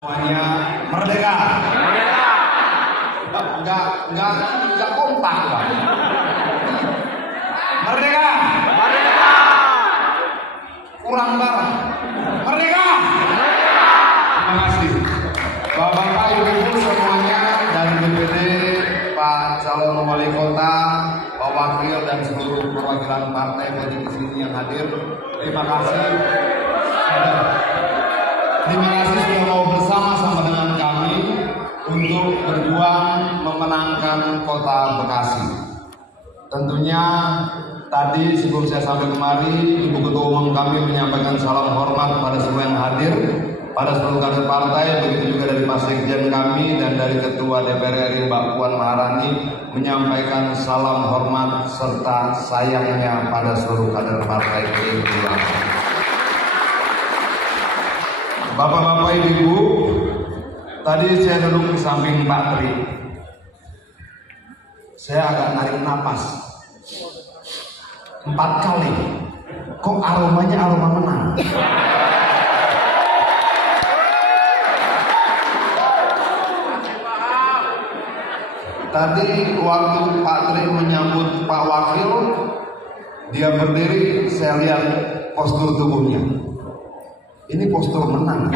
Semuanya merdeka. Enggak kompak, Pak. Merdeka. Kurang barang. Merdeka. Terima kasih. Bapak-bapak, ibu-ibu semuanya dari DPD, Pak calon wali kota, Pak Wakil dan seluruh perwakilan partai politik di sini yang hadir. Terima kasih. Terima kasih sudah mau bersama-sama dengan kami untuk berjuang memenangkan Kota Bekasi. Tentunya tadi sebelum saya sampai kemari, Ibu Ketua Umum kami menyampaikan salam hormat pada semua yang hadir, pada seluruh kader partai, begitu juga dari Pak Sekjen kami dan dari Ketua DPR RI Mbak Puan Maharani menyampaikan salam hormat serta sayangnya pada seluruh kader partai PDI Perjuangan. Bapak-bapak, ibu-ibu, tadi saya duduk di samping Pak Tri. Saya agak narik napas 4 kali. Kok aromanya aroma menang? Tadi waktu Pak Tri menyambut Pak Wakil, dia berdiri, saya lihat postur tubuhnya. Ini postur menang.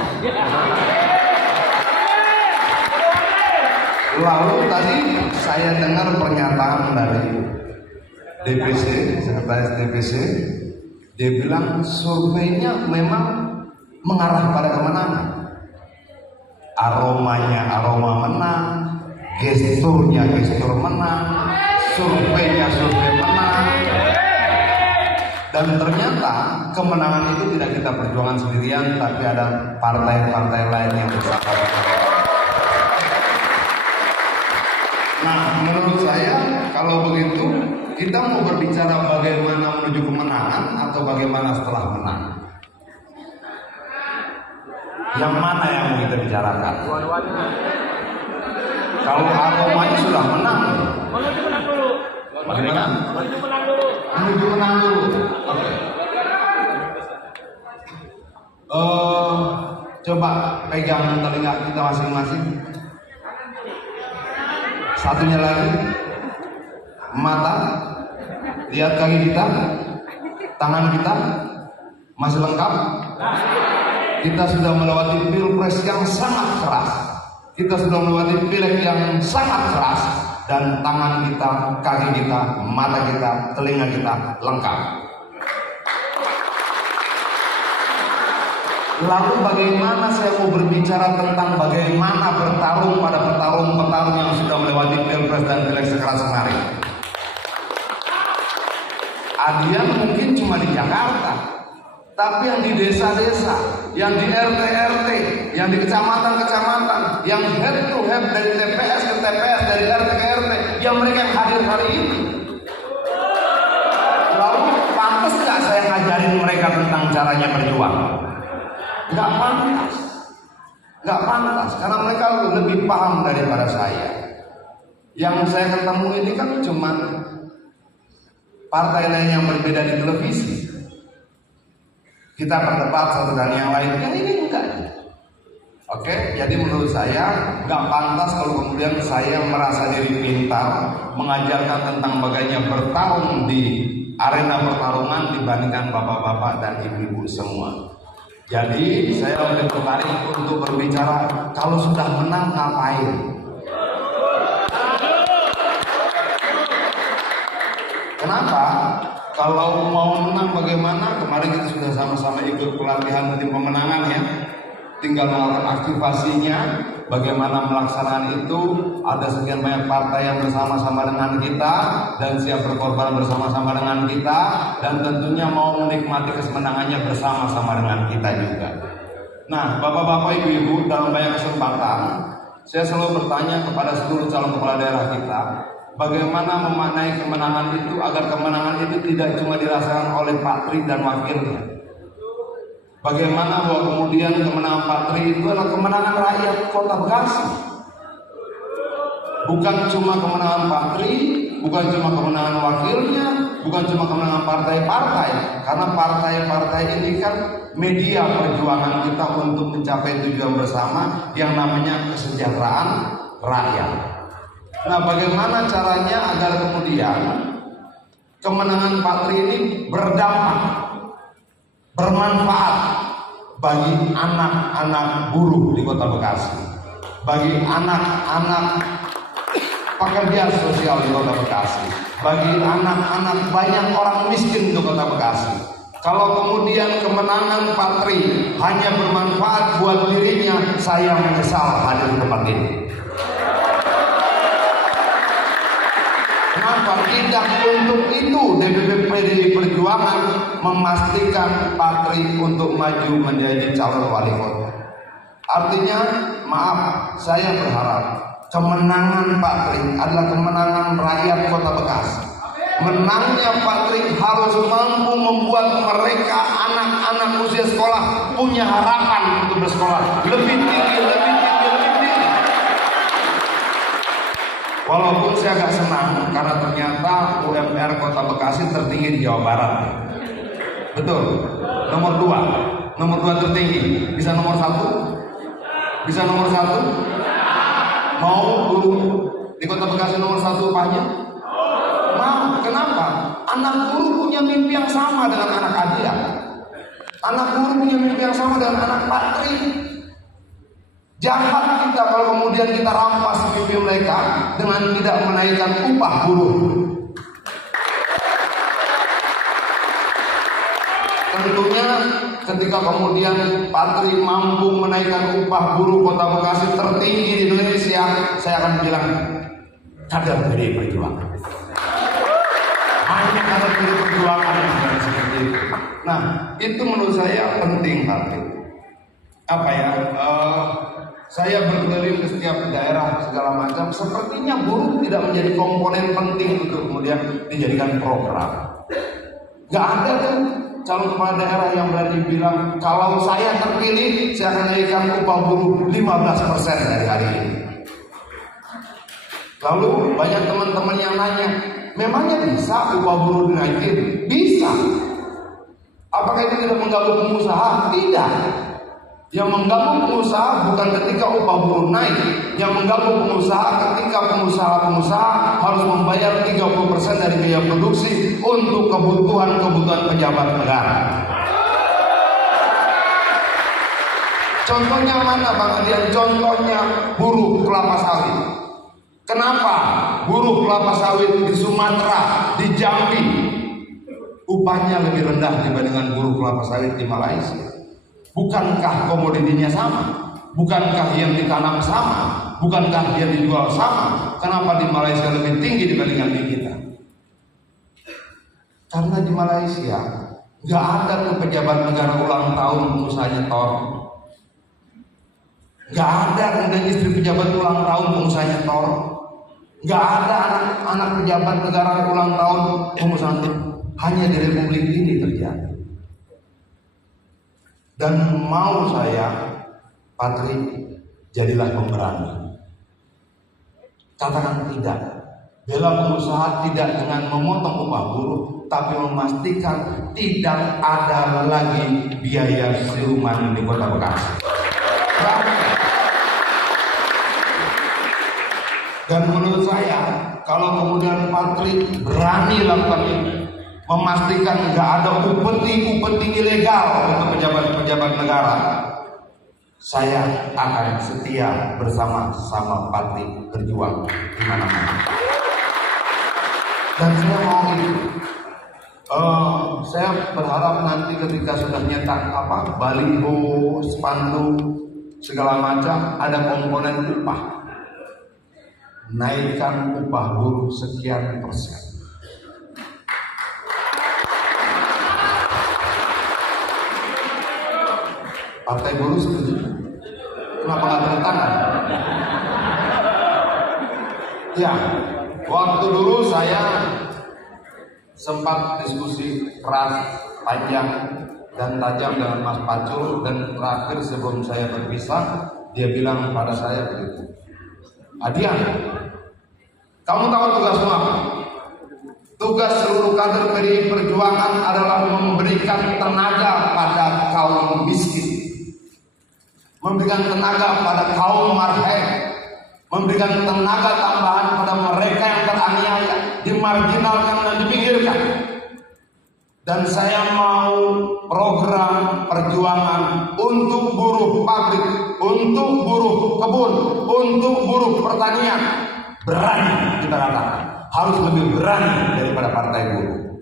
Lalu tadi saya dengar pernyataan dari DPC, sekretaris DPC, dia bilang surveinya memang mengarah pada kemenangan. Aromanya aroma menang, gesturnya gestur menang, surveinya survei menang. Dan ternyata kemenangan itu tidak kita perjuangan sendirian, tapi ada partai-partai lain yang bersama. Nah, menurut saya kalau begitu kita mau berbicara bagaimana menuju kemenangan atau bagaimana setelah menang. Yang mana yang mau kita bicarakan? Kalau aromanya sudah menang, menuju menang dulu. bagaimana? Menuju menang dulu. Menuju menang dulu. Oke. Coba pegang telinga kita masing-masing. Satunya lagi, mata, lihat kaki kita, tangan kita, masih lengkap. Kita sudah melewati pilpres yang sangat keras. Kita sudah melewati pileg yang sangat keras. Dan tangan kita, kaki kita, mata kita, telinga kita lengkap. Lalu bagaimana saya mau berbicara tentang bagaimana bertarung pada petarung-petarung yang sudah melewati pilpres dan pileg sekeras kemarin? Adian mungkin cuma di Jakarta, tapi yang di desa-desa, yang di RT-RT, yang di kecamatan-kecamatan, yang head to head dari TPS ke TPS, dari RT ke RT, yang mereka yang hadir hari ini. Lalu pantas nggak saya ngajarin mereka tentang caranya berjuang? Nggak pantas. Nggak pantas, karena mereka lebih paham daripada saya. Yang saya ketemu ini kan cuma partai lain yang berbeda di televisi. Kita berdebat satu dan yang lainnya, ini enggak. Oke, jadi menurut saya nggak pantas kalau kemudian saya merasa diri pintar mengajarkan tentang bagaimana bertarung di arena pertarungan dibandingkan bapak-bapak dan ibu-ibu semua. Jadi saya lebih tertarik untuk berbicara kalau sudah menang ngapain. Kenapa? Kalau mau menang bagaimana? Kemarin kita sudah sama-sama ikut pelatihan tim pemenangan ya. Tinggal melakukan aktivasinya, bagaimana melaksanakan itu. Ada sekian banyak partai yang bersama-sama dengan kita dan siap berkorban bersama-sama dengan kita, dan tentunya mau menikmati kemenangannya bersama-sama dengan kita juga. Nah, bapak-bapak, ibu-ibu, dalam banyak kesempatan saya selalu bertanya kepada seluruh calon kepala daerah kita, bagaimana memaknai kemenangan itu agar kemenangan itu tidak cuma dirasakan oleh Pak Tri dan wakilnya. Bagaimana bahwa kemudian kemenangan Pak Tri itu adalah kemenangan rakyat Kota Bekasi. Bukan cuma kemenangan Pak Tri, bukan cuma kemenangan wakilnya, bukan cuma kemenangan partai-partai, karena partai-partai ini kan media perjuangan kita untuk mencapai tujuan bersama yang namanya kesejahteraan rakyat. Nah, bagaimana caranya agar kemudian kemenangan Pak Tri ini berdampak, bermanfaat bagi anak-anak buruh di Kota Bekasi, bagi anak-anak pekerja sosial di Kota Bekasi, bagi anak-anak banyak orang miskin di Kota Bekasi. Kalau kemudian kemenangan Pak Tri hanya bermanfaat buat dirinya, saya menyesal hadir di tempat ini. Kenapa tidak untuk itu DPP PDI Perjuangan memastikan Pak Tri untuk maju menjadi calon wali kota? Artinya, maaf, saya berharap kemenangan Pak Tri adalah kemenangan rakyat Kota Bekasi. Menangnya Pak Tri harus mampu membuat mereka anak-anak usia sekolah punya harapan untuk bersekolah lebih tinggi. Walaupun saya agak senang karena ternyata UMR Kota Bekasi tertinggi di Jawa Barat. Betul. Nomor 2 tertinggi. Bisa nomor 1? Bisa nomor 1? Mau guru di Kota Bekasi nomor 1 upahnya? Mau. Kenapa? Anak guru punya mimpi yang sama dengan anak Adia. Anak guru punya mimpi yang sama dengan anak Pak Tri. Jahat kita kalau kemudian kita rampas mimpi mereka dengan tidak menaikkan upah buruh. Tentunya ketika kemudian Pak Tri mampu menaikkan upah buruh Kota Bekasi tertinggi di Indonesia, saya akan bilang kader PDI Perjuangan. Hanya kader PDI Perjuangan yang bisa seperti itu. Nah, itu menurut saya penting Pak Tri. Apa ya? Saya berkeliling ke setiap daerah segala macam. Sepertinya buruh tidak menjadi komponen penting untuk kemudian dijadikan program. Gak ada kan calon kepala daerah yang berani bilang kalau saya terpilih saya akan naikkan upah buruh 15% dari hari ini. Lalu banyak teman-teman yang nanya, memangnya bisa upah buruh dinaikin? Bisa. Apakah itu tidak mengganggu pengusaha? Tidak. Yang mengganggu pengusaha bukan ketika upah buruh naik. Yang mengganggu pengusaha ketika pengusaha harus membayar 30% dari biaya produksi untuk kebutuhan pejabat negara. Contohnya mana Bang Adian? Contohnya buruh kelapa sawit. Kenapa buruh kelapa sawit di Sumatera, di Jambi upahnya lebih rendah dibandingkan buruh kelapa sawit di Malaysia? Bukankah komoditinya sama? Bukankah yang ditanam sama? Bukankah yang dijual sama? Kenapa di Malaysia lebih tinggi dibandingkan di kita? Karena di Malaysia nggak ada tuh pejabat negara ulang tahun pengusaha nyetor. Nggak ada kemudian istri pejabat ulang tahun pengusaha nyetor. Nggak ada anak-anak pejabat negara ulang tahun pengusaha nyetor. Hanya di Republik ini terjadi. Dan mau saya, Pak Tri, jadilah pemberani. Katakan tidak. Bela pengusaha tidak dengan memotong upah buruh, tapi memastikan tidak ada lagi biaya siluman di Kota Bekasi. Dan menurut saya, kalau kemudian Pak Tri berani lakukan ini, memastikan nggak ada upeti ilegal untuk pejabat-pejabat negara, saya akan setia bersama-sama Pak Tri berjuang di mana-mana. Dan saya mau ini, saya berharap nanti ketika sudah nyetak baliho, spanduk segala macam, ada komponen upah, naikkan upah buruh sekian persen. Partai buruh setuju? Kenapa nggak tanda tangan? Ya, waktu dulu saya sempat diskusi keras, panjang dan tajam dengan Mas Pacul, dan terakhir sebelum saya berpisah, dia bilang pada saya begitu, Adian, kamu tahu tugasmu apa? Tugas seluruh kader PDI Perjuangan adalah memberikan tenaga pada kaum miskin, memberikan tenaga pada kaum marhen, memberikan tenaga tambahan pada mereka yang teraniaya, dimarginalkan dan dipinggirkan. Dan saya mau program perjuangan untuk buruh pabrik, untuk buruh kebun, untuk buruh pertanian. Berani kita katakan, harus lebih berani daripada partai buruh.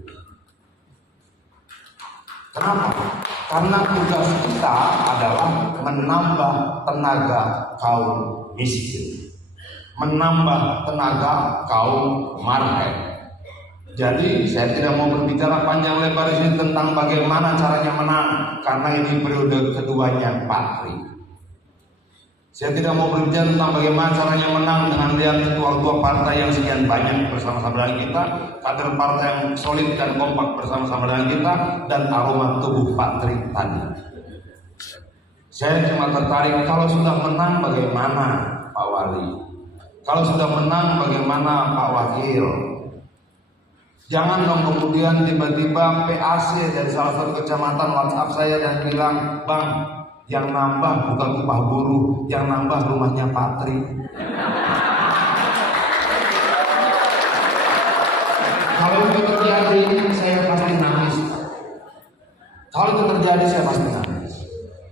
Kenapa? Karena tugas kita adalah menambah tenaga kaum miskin, menambah tenaga kaum marhen. Jadi saya tidak mau berbicara panjang lebar di sini tentang bagaimana caranya menang, karena ini periode keduanya Pak Tri. Saya tidak mau berbicara tentang bagaimana caranya menang dengan lihat ketua-ketua partai yang sekian banyak bersama-sama dengan kita, kader partai yang solid dan kompak bersama-sama dengan kita, dan aroma tubuh Pak Tri tadi. Saya cuma tertarik, kalau sudah menang bagaimana Pak Wali? Kalau sudah menang bagaimana Pak Wakil? Jangan dong kemudian tiba-tiba PAC dari salah satu kecamatan WhatsApp saya dan bilang, Bang, yang nambah bukan upah buruh, yang nambah rumahnya Pak Tri. Kalau itu terjadi, saya pasti nangis. Kalau itu terjadi, saya pasti nangis.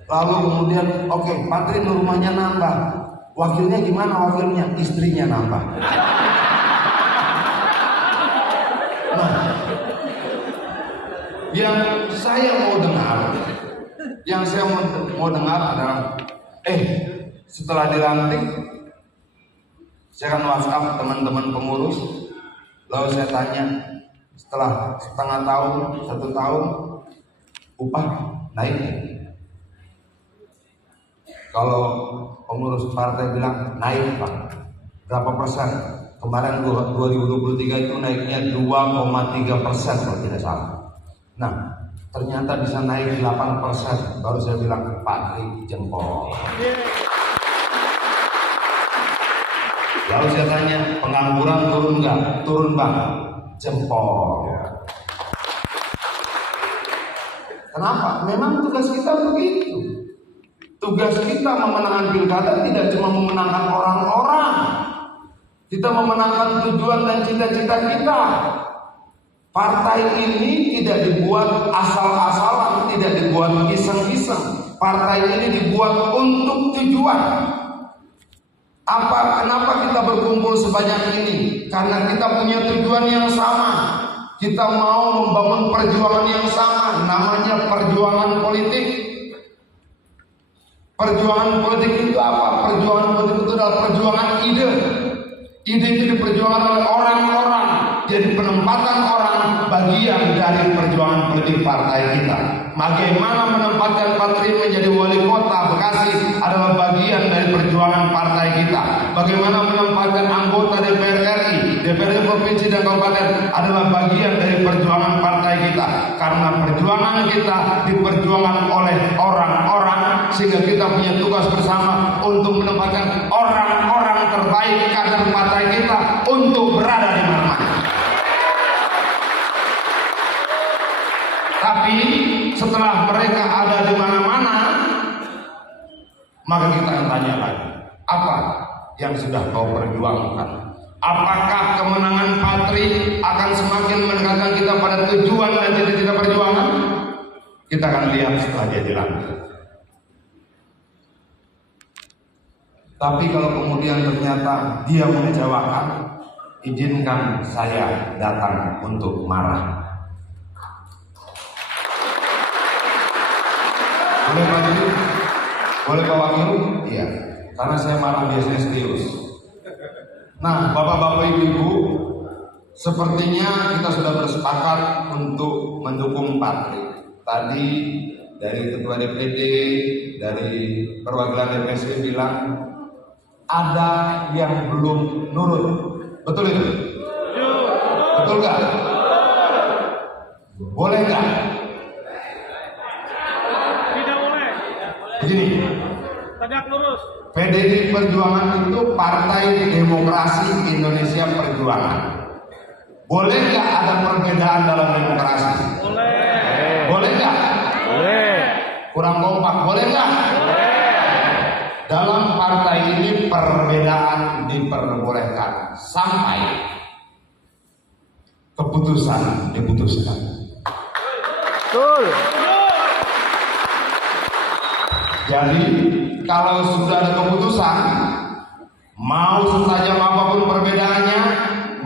Lalu kemudian, oke, Pak Tri rumahnya nambah. Wakilnya gimana wakilnya? Istrinya nambah. Nah, yang saya mau dengar adalah, setelah dilantik, saya akan WhatsApp teman-teman pengurus, lalu saya tanya, setelah setengah tahun, 1 tahun, upah naik. Kalau pengurus partai bilang naik Pak, berapa persen? Kemarin 2023 itu naiknya 2,3% kalau tidak salah. Nah, ternyata bisa naik 8%. Baru saya bilang, Pak Tri jempol. Lalu saya tanya, pengangguran turun nggak? Turun Bang, jempol. Kenapa? Memang tugas kita begitu. Tugas kita memenangkan pilkada tidak cuma memenangkan orang-orang, kita memenangkan tujuan dan cita-cita kita. Partai ini tidak dibuat asal-asalan, tidak dibuat iseng-iseng. Partai ini dibuat untuk tujuan. Kenapa kita berkumpul sebanyak ini? Karena kita punya tujuan yang sama. Kita mau membangun perjuangan yang sama, namanya perjuangan politik. Perjuangan politik itu apa? Perjuangan politik itu adalah perjuangan ide. Ide itu diperjuangkan oleh orang-orang. Jadi penempatan orang bagian dari perjuangan politik partai kita. Bagaimana menempatkan Pak Tri menjadi wali kota Bekasi adalah bagian dari perjuangan partai kita. Bagaimana menempatkan anggota DPR RI, DPRD provinsi dan kabupaten adalah bagian dari perjuangan partai kita. Karena perjuangan kita diperjuangkan oleh orang-orang, sehingga kita punya tugas bersama untuk menempatkan orang-orang terbaik kader partai kita untuk berada di mana-mana. Tapi setelah mereka ada di mana-mana, maka kita akan tanya lagi, apa yang sudah kau perjuangkan? Apakah kemenangan Pak Tri akan semakin mendekatkan kita pada tujuan dan cita-cita perjuangan? Kita akan lihat setelah dia dilantik. Tapi kalau kemudian ternyata dia mengecewakan, izinkan saya datang untuk marah. Boleh Pak Guru? Boleh Pak Wakil? Iya, karena saya marah biasanya serius. Nah, Bapak-Bapak Ibu-Ibu, sepertinya kita sudah bersepakat untuk mendukung Pak Tri. Tadi dari Ketua DPD, dari perwakilan DPC bilang ada yang belum nurut. Betul itu? Betul nggak? Boleh nggak? Begini, tegak lurus. PDI Perjuangan itu Partai Demokrasi Indonesia Perjuangan. Boleh nggak ada perbedaan dalam demokrasi? Boleh. Boleh nggak? Boleh. Kurang kompak, boleh nggak? Boleh. Dalam partai ini perbedaan diperbolehkan sampai keputusan diputuskan. Betul. Jadi kalau sudah ada keputusan, mau setajam apapun perbedaannya,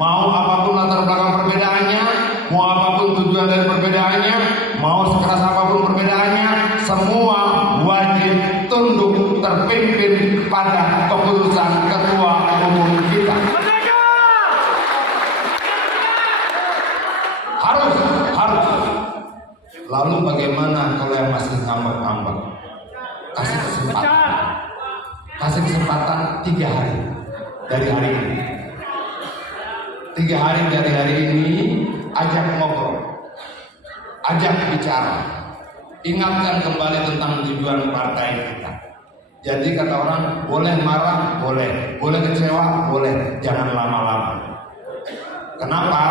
mau apapun latar belakang perbedaannya, mau apapun tujuan dari perbedaannya, mau sekeras apapun perbedaannya, semua wajib tunduk terpimpin pada keputusan ketua umum kita. Harus. Lalu bagaimana kalau yang masih ngambek-ngambek? Kasih kesempatan 3 hari dari hari ini. 3 hari dari hari ini, ajak ngobrol, ajak bicara, ingatkan kembali tentang tujuan partai kita. Jadi kata orang, boleh marah, boleh kecewa, boleh, jangan lama-lama. Kenapa?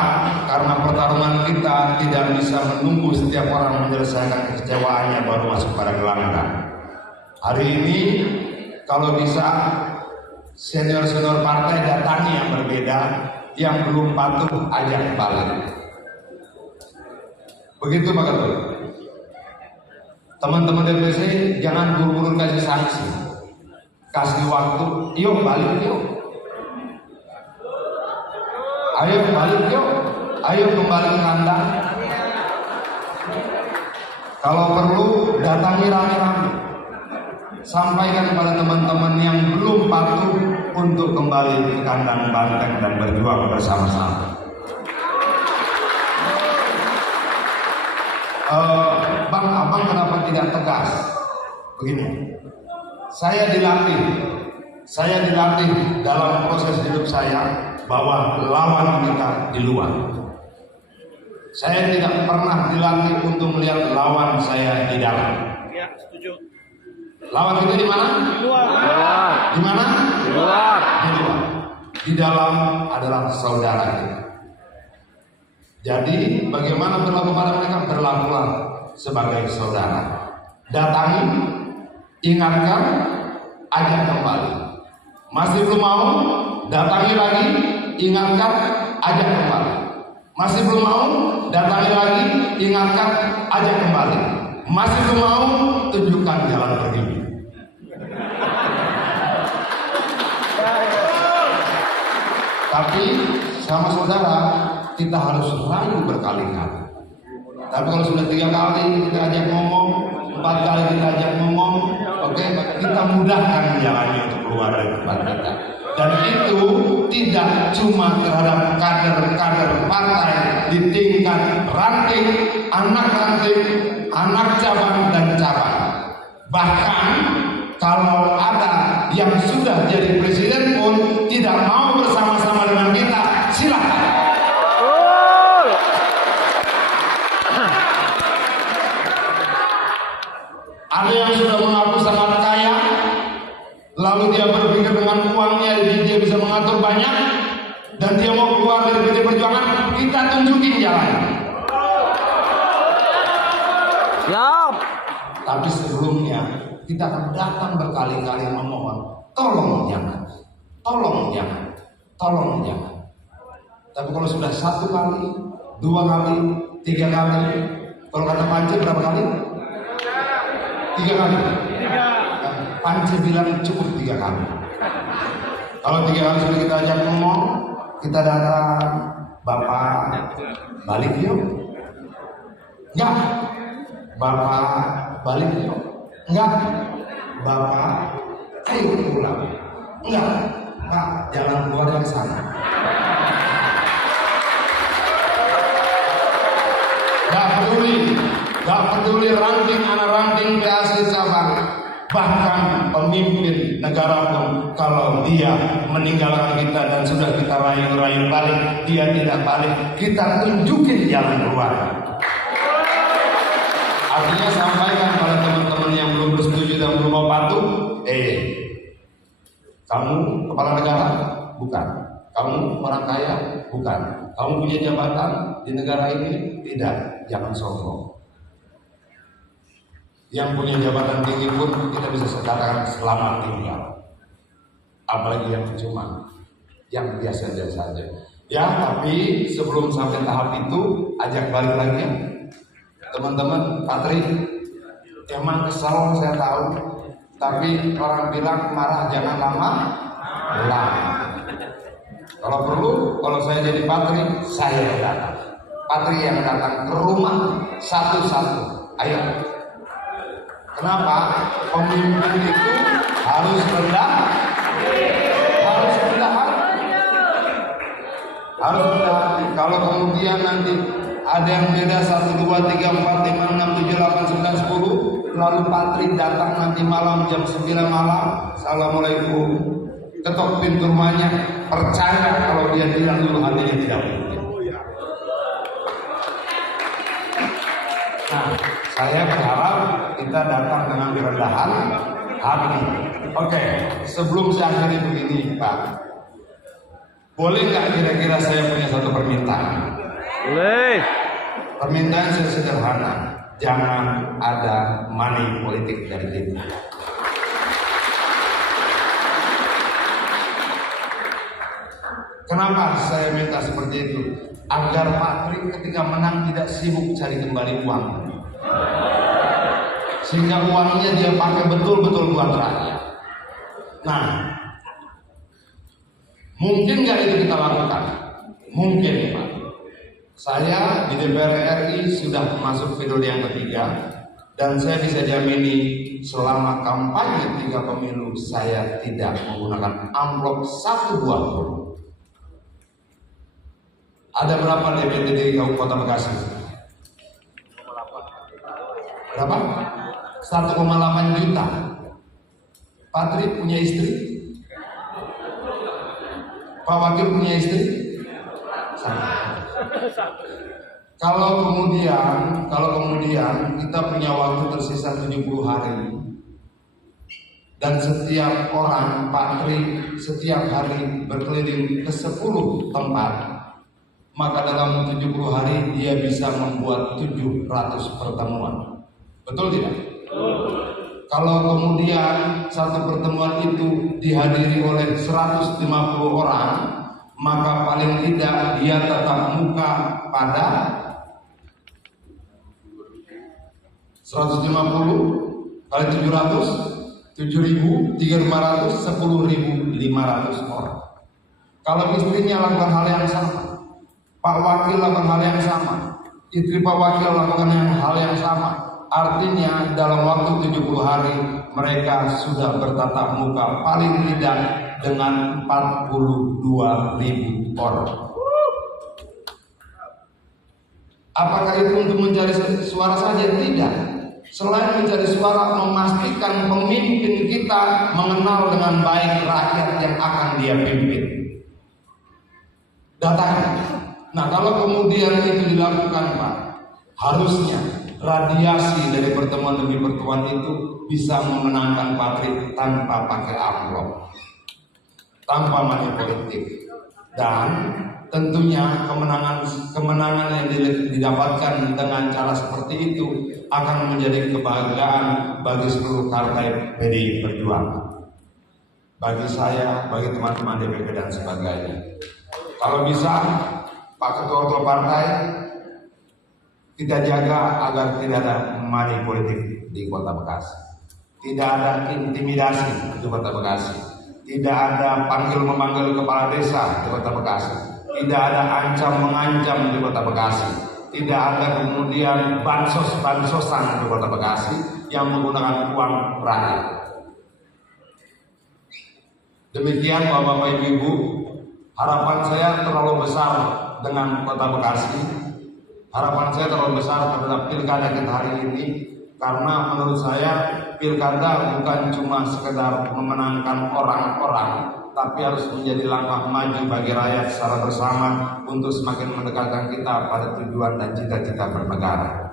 Karena pertarungan kita tidak bisa menunggu setiap orang menyelesaikan kekecewaannya baru masuk pada gelanggang. Hari ini kalau bisa senior-senior partai datangi yang berbeda, yang belum patuh ajak balik. Begitu Pak Ketua. Teman-teman DPC jangan buru-buru kasih sanksi, kasih waktu, yuk balik yuk. Ayo balik yuk, ayo kembali ke kandang. Kalau perlu datangi rame-rame. Sampaikan kepada teman-teman yang belum patuh untuk kembali ke kandang banteng dan berjuang bersama-sama. Bang, abang kenapa tidak tegas? Begini, saya dilatih dalam proses hidup saya bahwa lawan kita di luar. Saya tidak pernah dilatih untuk melihat lawan saya di dalam. Ya, setuju. Lawan kita di mana? Di luar. Di mana? Di luar. Di luar. Di dalam adalah saudara kita. Jadi bagaimana berlaku pada mereka? Berlakulah sebagai saudara. Datangi, ingatkan, ajak kembali. Masih belum mau? Datangi lagi, ingatkan, ajak kembali. Masih belum mau? Datangi lagi, ingatkan, ajak kembali. Masih belum mau? Tunjukkan jalan pergi. Tapi sama saudara kita harus rayu berkali-kali. Tapi kalau sudah 3 kali kita ajak ngomong, 4 kali kita ajak ngomong, oke, kita mudahkan jalannya untuk keluar dari tempat kita. Dan itu tidak cuma terhadap kader-kader partai di tingkat ranting, anak cabang dan cabang. Bahkan kalau ada yang sudah jadi presiden pun tidak mau bersama-sama dengan kita, silakan. Ada yang sudah mengaku sangat kaya, lalu dia berpikir dengan uangnya dia bisa mengatur banyak, dan dia mau keluar dari PD Perjuangan, kita tunjukin jalan. Siap. Tapi sebelumnya kita akan datang berkali-kali memohon, tolong jangan. Tapi kalau sudah 1 kali, 2 kali, 3 kali, kalau kata Panci berapa kali? 3 kali. Panci bilang cukup 3 kali. Kalau 3 kali sudah kita ajak ngomong, kita datang, Bapak balik yuk. Enggak. Bapak balik yuk. Enggak. Bapak ayo pulang. Enggak. Pak, jalan keluar dari sana. Gak peduli ranting anak ranting PAC cabang, bahkan pemimpin negara pun kalau dia meninggalkan kita dan sudah kita rayu-rayu balik, dia tidak balik, kita tunjukin jalan keluar. Artinya sampaikan pada teman-teman yang belum bersetuju dan belum mau patuh, kamu kepala negara? Bukan. Kamu orang kaya? Bukan. Kamu punya jabatan di negara ini? Tidak. Jangan sombong. Yang punya jabatan tinggi pun kita bisa katakan selamat tinggal. Apalagi yang cuma, yang biasa-biasa saja. Ya, tapi sebelum sampai tahap itu, ajak balik lagi ya. Teman-teman, Patri, emang kesal saya tahu. Tapi orang bilang marah jangan lama. Kalau perlu, kalau saya jadi Patri, saya yang datang. Patri yang datang ke rumah satu-satu. Ayo. Kenapa? Pemimpin itu harus rendah, harus rendah hati. Harus rendah hati. Kalau kemudian nanti ada yang beda 1, 2, 3, 4, 5, 6, 7, 8, 9, 10, lalu Patri datang nanti malam jam 9 malam, Assalamualaikum, ketok pintu rumahnya, percaya kalau dia bilang dulu hatinya tidak mungkin. Nah, saya berharap kita datang dengan kerendahan hati. Oke, sebelum saya akhiri begini Pak, boleh nggak kira-kira saya punya satu permintaan? Boleh. Permintaan saya sederhana, jangan ada money politik dari kita. Kenapa saya minta seperti itu? Agar Patri ketika menang tidak sibuk cari kembali uang, sehingga uangnya dia pakai betul-betul buat rakyat. Nah, mungkin nggak itu kita lakukan? Mungkin Pak. Saya di DPR RI sudah masuk periode yang ketiga, dan saya bisa jamini selama kampanye 3 pemilu saya tidak menggunakan amplop 1 buah pun. Ada berapa DPT di Kabupaten Bekasi? Berapa? 1,8 juta. Patri punya istri? Pak Wakil punya istri? Sama. Kalau kemudian kita punya waktu tersisa 70 hari, dan setiap orang Patri setiap hari berkeliling ke 10 tempat, maka dalam 70 hari dia bisa membuat 700 pertemuan. Betul tidak? Kalau kemudian satu pertemuan itu dihadiri oleh 150 orang, maka paling tidak dia tatap muka pada 150 kali 700, 7.000, 3.500, 10.500 orang. Kalau istrinya lakukan hal yang sama, Pak Wakil lakukan hal yang sama, istri Pak Wakil lakukan hal yang sama, artinya dalam waktu 70 hari mereka sudah bertatap muka paling tidak dengan 42.000 orang. Apakah itu untuk mencari suara saja? Tidak. Selain mencari suara, memastikan pemimpin kita mengenal dengan baik rakyat yang akan dia pimpin. Datang. Nah, kalau kemudian itu dilakukan Pak, harusnya radiasi dari pertemuan demi pertemuan itu bisa memenangkan Patri tanpa pakai amplop, tanpa money politik, dan tentunya kemenangan yang didapatkan dengan cara seperti itu akan menjadi kebahagiaan bagi seluruh partai PDI Perjuangan, bagi saya, bagi teman-teman DPP dan sebagainya. Kalau bisa Pak Ketua Partai, kita jaga agar tidak ada money politik di Kota Bekasi, tidak ada intimidasi di Kota Bekasi, tidak ada panggil-memanggil kepala desa di Kota Bekasi, tidak ada ancam-mengancam di Kota Bekasi, tidak ada kemudian bansos-bansosan di Kota Bekasi yang menggunakan uang rakyat. Demikian Bapak-Bapak Ibu, harapan saya terlalu besar dengan Kota Bekasi. Harapan saya terlalu besar terhadap pilkada kita hari ini, karena menurut saya pilkada bukan cuma sekedar memenangkan orang-orang, tapi harus menjadi langkah maju bagi rakyat secara bersama untuk semakin mendekatkan kita pada tujuan dan cita-cita bernegara.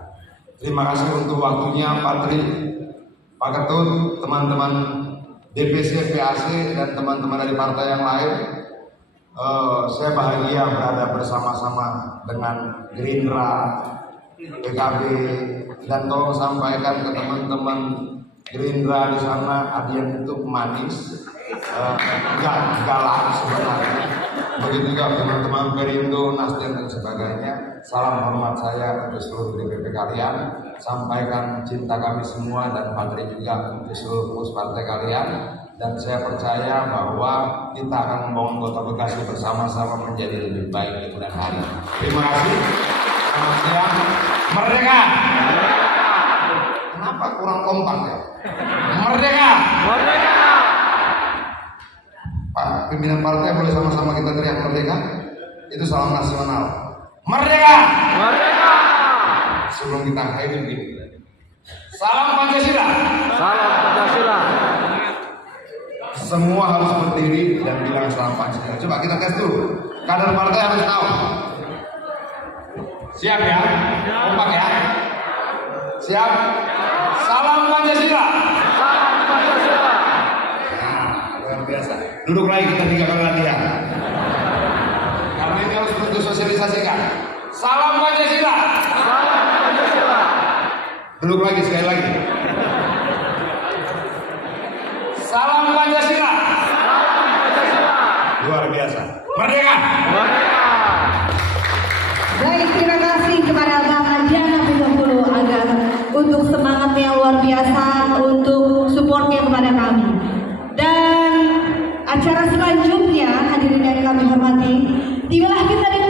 Terima kasih untuk waktunya Patri, Pak Ketut, teman-teman DPC, PAC, dan teman-teman dari partai yang lain. Saya bahagia berada bersama-sama dengan Gerindra, PKB, dan tolong sampaikan ke teman-teman Gerindra di sana, ada yang itu manis, galak sebenarnya. Begitu juga teman-teman Perindo, Nasdem dan sebagainya. Salam hormat saya untuk seluruh DPP kalian. Sampaikan cinta kami semua dan materi juga untuk seluruh pengurus partai kalian. Dan saya percaya bahwa kita akan membangun Kota Bekasi bersama-sama menjadi lebih baik di kemudian hari. Terima kasih. Selamat siang. Merdeka. Kenapa kurang kompak ya? Merdeka. Merdeka. Pak pimpinan partai boleh sama-sama kita teriak merdeka? Itu salam nasional. Merdeka. Merdeka. Sebelum kita akhiri begini. Salam Pancasila. Salam Pancasila. Semua harus berdiri dan bilang salam Pancasila. Coba kita tes dulu. Kader partai harus tahu. Siap ya? Kompak ya? Siap? Salam Pancasila. Salam Pancasila. Nah, luar biasa. Duduk lagi kita 3 kali latihan. Karena ini harus terus sosialisasikan. Salam Pancasila. Salam Pancasila. Duduk lagi sekali lagi. Salam Pancasila. Salam Pancasila. Luar biasa. Merdeka. Merdeka. Baik, terima kasih kepada Bang Adriana Pindokulu agar untuk semangatnya luar biasa, untuk supportnya kepada kami. Dan acara selanjutnya hadirin yang kami hormati, tibalah kita di